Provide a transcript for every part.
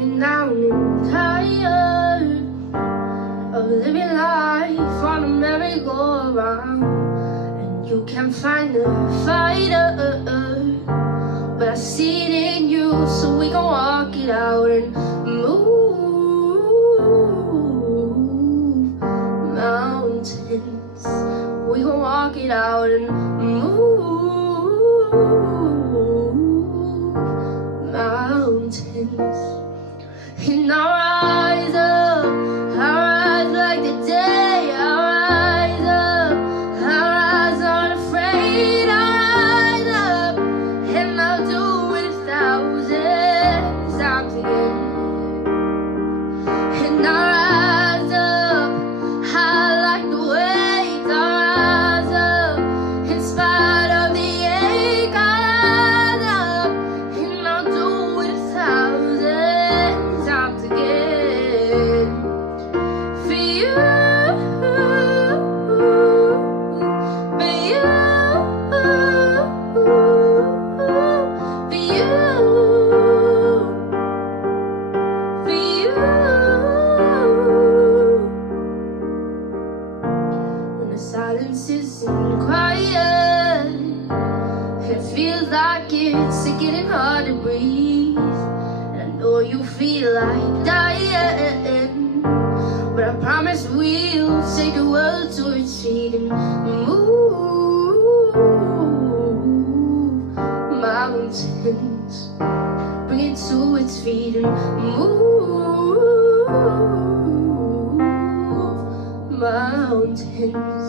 broken down and tired of living life on a merry-go-round, and you can't find a fighter, but I see it in you, so we gon' walk it out and move mountains. We gon' walk it out and move mountains. And I'll rise up, I'll rise like the day. I'll rise up, I'll rise unafraid. I'll rise up, and I'll do it 1,000 times again. And I'll rise up, high like the waves. I'll rise up, in spite of the ache. I'll rise up, and I'll do it 1,000 times again. For you, for you, for you, for you. When the silence isn't quiet, it feels like it's getting hard to breathe. And I know you feel like dying, but I promise we'll take the world to its feet and move mountains. Bring it to its feet and move mountains.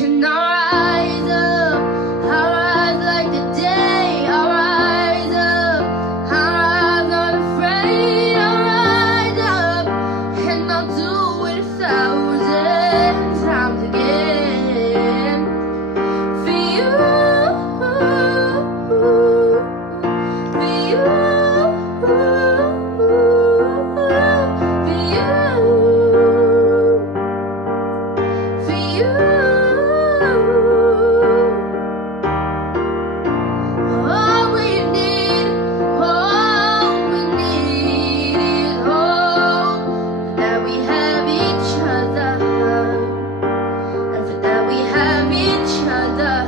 And I'll rise up, I'll rise like the day. I'll rise up, I'll rise unafraid. I'll rise up, and I'll do it 1,000 times again. For you, for you, for you, for you. All we need is hope, that we have each other, and for that we have each other.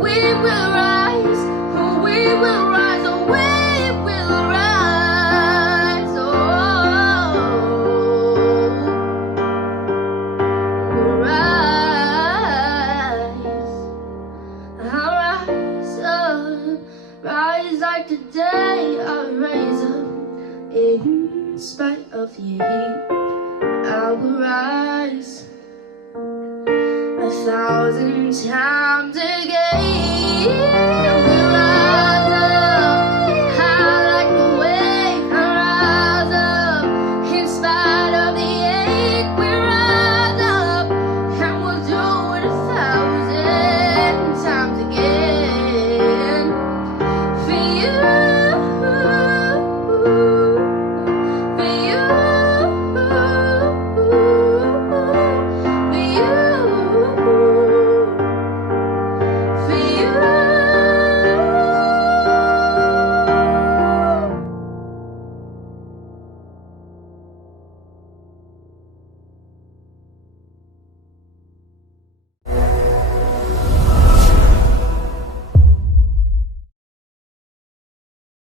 We will rise, we will rise, oh, we will rise, oh, we'll rise. I'll rise up, rise like the day. I'll rise up, in spite of the heat. I will rise 1,000 times again.